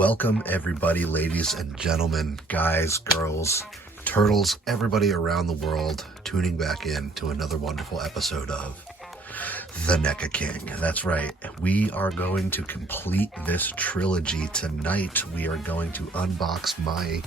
Welcome everybody, ladies and gentlemen, guys, girls, turtles, everybody around the world tuning back in to another wonderful episode of the N.E.C.A King. That's right. We are going to complete this trilogy tonight. We are going to unbox my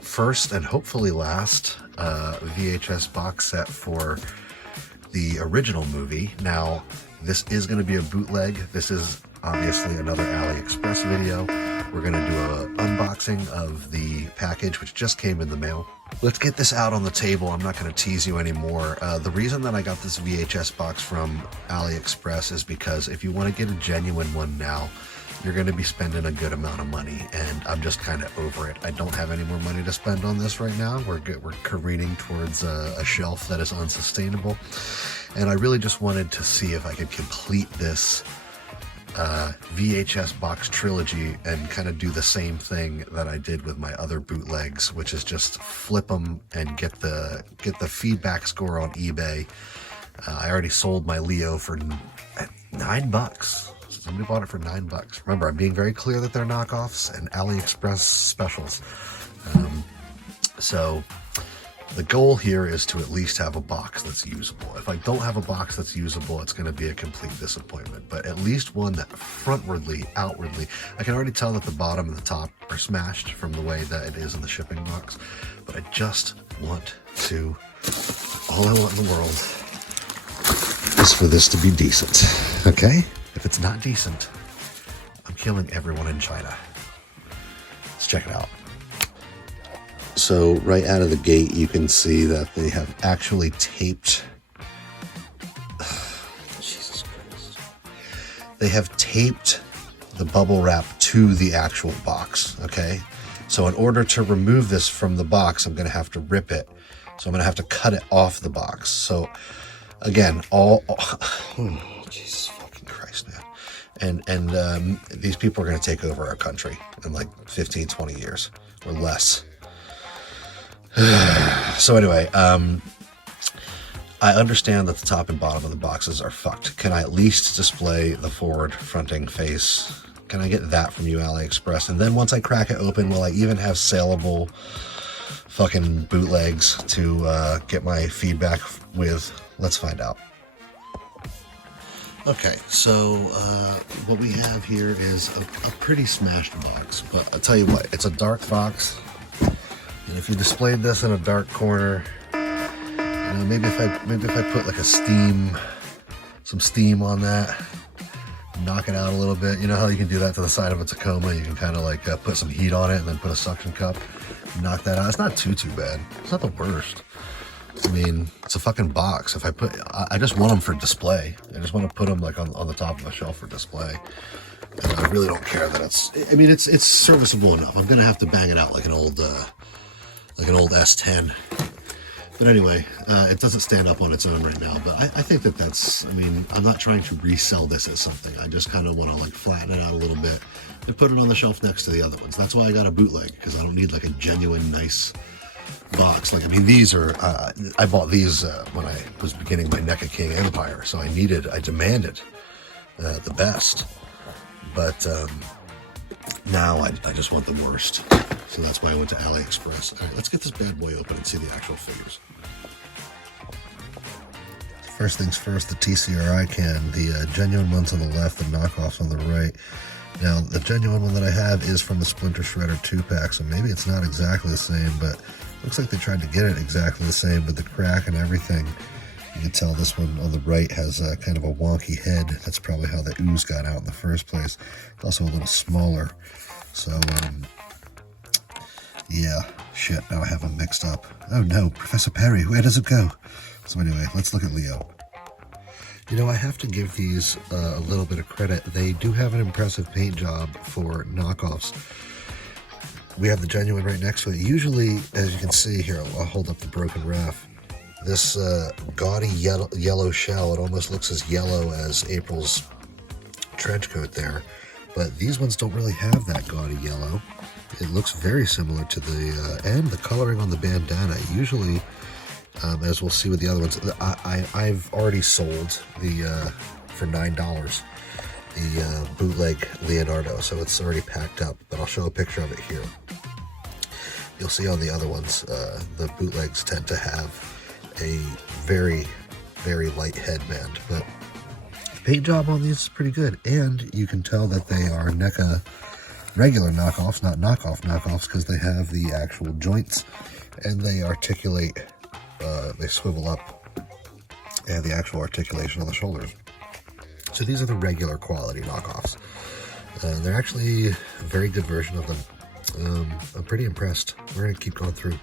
first and hopefully last VHS box set for the original movie. Now, this is going to be a bootleg. This is obviously another AliExpress video. We're going to do an unboxing of the package, which just came in the mail. Let's get this out on the table. I'm not going to tease you anymore. The reason that I got this VHS box from AliExpress is because if you want to get a genuine one now, you're going to be spending a good amount of money, and I'm just kind of over it. I don't have any more money to spend on this right now. We're careening towards a shelf that is unsustainable, and I really just wanted to see if I could complete this VHS box trilogy and kind of do the same thing that I did with my other bootlegs, which is just flip them and get the feedback score on eBay. I already sold my Leo for $9. Somebody bought it for $9. Remember, I'm being very clear that they're knockoffs and AliExpress specials. So the goal here is to at least have a box that's usable. If I don't have a box that's usable, it's going to be a complete disappointment. But at least one that frontwardly, outwardly, I can already tell that the bottom and the top are smashed from the way that it is in the shipping box. But I just want to, all I want in the world is for this to be decent, okay? If it's not decent, I'm killing everyone in China. Let's check it out. So right out of the gate, you can see that they have actually taped, Jesus Christ. They have taped the bubble wrap to the actual box, okay? So in order to remove this from the box, I'm gonna have to rip it. So I'm gonna have to cut it off the box. So again, Jesus fucking Christ, man. And these people are gonna take over our country in like 15, 20 years or less. So anyway, I understand that the top and bottom of the boxes are fucked. Can I at least display the forward fronting face? Can I get that from you, AliExpress? And then once I crack it open, will I even have saleable fucking bootlegs to get my feedback with? Let's find out. Okay, so what we have here is a pretty smashed box, but I'll tell you what, it's a dark box. And if you displayed this in a dark corner, you know, maybe if I put like some steam on that, knock it out a little bit. You know how you can do that to the side of a Tacoma? You can kind of like put some heat on it and then put a suction cup, knock that out. It's not too bad. It's not the worst. I mean, it's a fucking box. If I just want them for display. I just want to put them like on the top of a shelf for display. And I really don't care that it's serviceable enough. I'm gonna have to bang it out like an old S10. But anyway, it doesn't stand up on its own right now. But I think that's, I mean, I'm not trying to resell this as something. I just kind of want to like flatten it out a little bit and put it on the shelf next to the other ones. That's why I got a bootleg, because I don't need like a genuine nice box. Like, I mean, these are, I bought these when I was beginning my N.E.C.A King empire. So I demanded the best. But now I just want the worst. So that's why I went to AliExpress. All right, let's get this bad boy open and see the actual figures. First things first, the TCRI can. The genuine ones on the left, the knockoffs on the right. Now, the genuine one that I have is from the Splinter Shredder 2-pack, so maybe it's not exactly the same, but looks like they tried to get it exactly the same with the crack and everything. You can tell this one on the right has kind of a wonky head. That's probably how the ooze got out in the first place. It's also a little smaller. So, yeah, shit, now I have them mixed up. Oh no, Professor Perry, where does it go? So anyway, let's look at Leo. You know, I have to give these a little bit of credit. They do have an impressive paint job for knockoffs. We have the genuine right next to it. Usually, as you can see here, I'll hold up the broken raft. This gaudy yellow shell, it almost looks as yellow as April's trench coat there. But these ones don't really have that gaudy yellow. It looks very similar to the, and the coloring on the bandana. Usually, as we'll see with the other ones, I've already sold the, for $9, the bootleg Leonardo, so it's already packed up, but I'll show a picture of it here. You'll see on the other ones, the bootlegs tend to have a very, very light headband, but the paint job on these is pretty good, and you can tell that they are NECA regular knockoffs, not knockoffs, because they have the actual joints, and they articulate, they swivel up, and the actual articulation on the shoulders. So these are the regular quality knockoffs. They're actually a very good version of them. I'm pretty impressed. We're going to keep going through.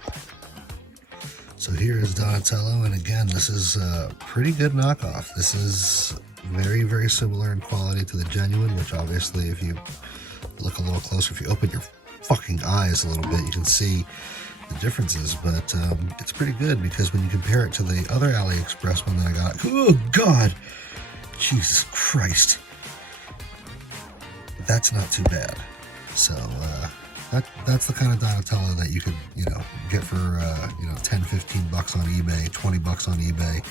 So here is Donatello, and again, this is a pretty good knockoff. This is very, very similar in quality to the genuine, which obviously if you look a little closer, if you open your fucking eyes a little bit, you can see the differences, but it's pretty good because when you compare it to the other AliExpress one that I got, oh God, Jesus Christ, that's not too bad. So that's the kind of Donatello that you could, get for, 10, 15 bucks on eBay, 20 bucks on eBay,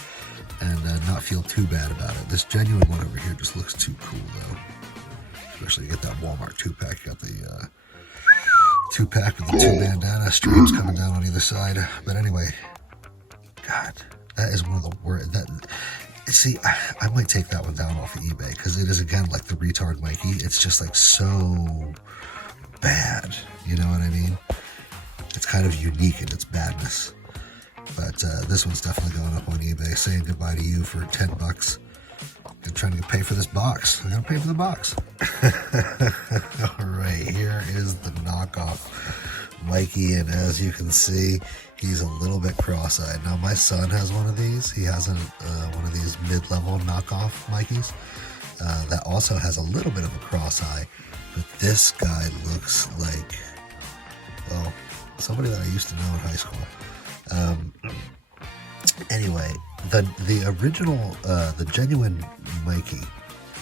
and not feel too bad about it. This genuine one over here just looks too cool, though. Especially you get that Walmart 2-pack. You got the 2-pack with the 2 bandana streams coming down on either side. But anyway, God, that is one of the worst. See, I might take that one down off of eBay because it is, again, like the retard Mikey. It's just like so bad. You know what I mean? It's kind of unique in its badness. But this one's definitely going up on eBay. Saying goodbye to you for 10 bucks. I'm trying to pay for this box. I'm going to pay for the box. All right, here is the knockoff Mikey. And as you can see, he's a little bit cross-eyed. Now, my son has one of these. He has one of these mid-level knockoff Mikeys that also has a little bit of a cross-eye. But this guy looks like, well, somebody that I used to know in high school. Anyway, the original, the genuine Mikey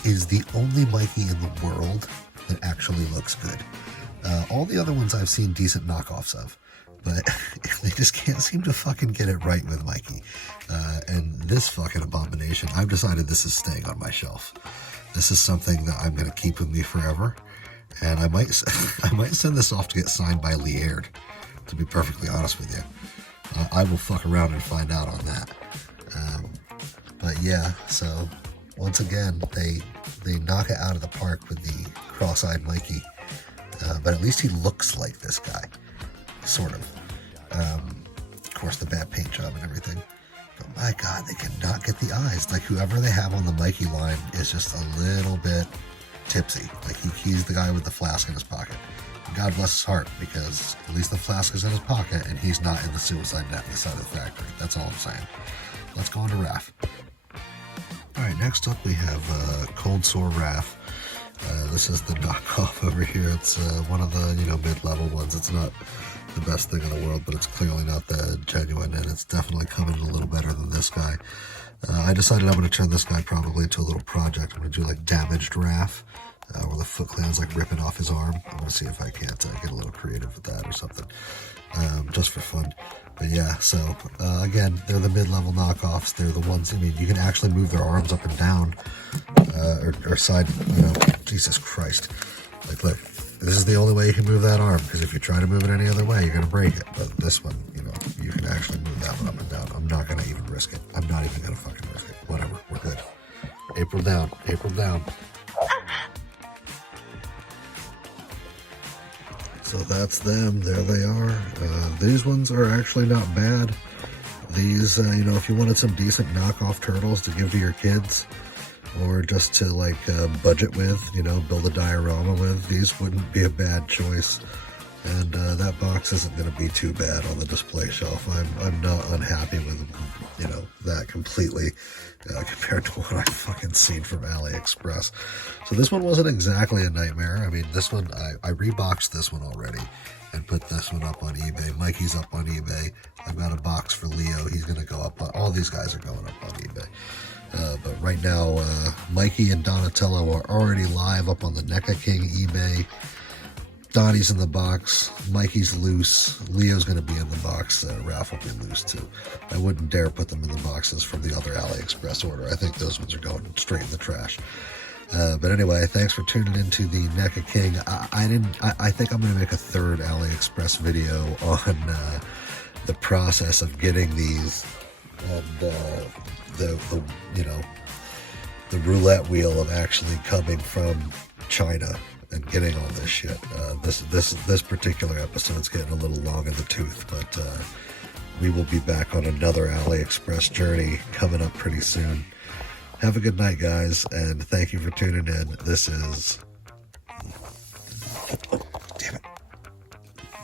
is the only Mikey in the world that actually looks good. All the other ones I've seen decent knockoffs of, but they just can't seem to fucking get it right with Mikey. And this fucking abomination, I've decided this is staying on my shelf. This is something that I'm going to keep with me forever. And I might send this off to get signed by Liard, to be perfectly honest with you. I will fuck around and find out on that. But yeah, so once again, they knock it out of the park with the cross-eyed Mikey. But at least he looks like this guy, sort of. Of course, the bad paint job and everything. But my God, they cannot get the eyes. Like whoever they have on the Mikey line is just a little bit tipsy. Like he's the guy with the flask in his pocket. God bless his heart, because at least the flask is in his pocket and he's not in the suicide net inside the factory. That's all I'm saying. Let's go on to Raph. Alright, next up we have Cold Sore Raph. This is the knockoff over here. It's one of the mid-level ones. It's not the best thing in the world, but it's clearly not the genuine, and it's definitely coming a little better than this guy. I decided I'm going to turn this guy probably into a little project. I'm going to do like damaged Raph. Where the Foot Clan's like ripping off his arm. I'm going to see if I can't get a little creative with that or something, just for fun. But yeah, so again, they're the mid-level knockoffs. They're the ones, you can actually move their arms up and down, or side, Jesus Christ. Like, look, this is the only way you can move that arm, because if you try to move it any other way, you're going to break it. But this one, you can actually move that one up and down. I'm not going to even risk it. I'm not even going to fucking risk it. Whatever, we're good. April down, April down. So that's them. There they are. These ones are actually not bad. These, if you wanted some decent knockoff turtles to give to your kids, or just to like budget with, build a diorama with, these wouldn't be a bad choice. And that box isn't going to be too bad on the display shelf. I'm not unhappy with, that completely compared to what I've fucking seen from AliExpress. So this one wasn't exactly a nightmare. I mean, this one, I reboxed this one already and put this one up on eBay. Mikey's up on eBay. I've got a box for Leo. He's going to go up. All these guys are going up on eBay. But right now, Mikey and Donatello are already live up on the NECA King eBay. Donnie's in the box, Mikey's loose, Leo's going to be in the box, Raph will be loose too. I wouldn't dare put them in the boxes from the other AliExpress order. I think those ones are going straight in the trash. But anyway, thanks for tuning into the NECA King. I think I'm going to make a third AliExpress video on the process of getting these, and the you know, the roulette wheel of actually coming from China and getting all this shit. This particular episode's getting a little long in the tooth, but we will be back on another AliExpress journey coming up pretty soon. Have a good night, guys, and thank you for tuning in. This is, damn it,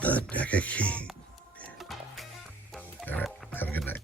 the NECA King. All right, have a good night.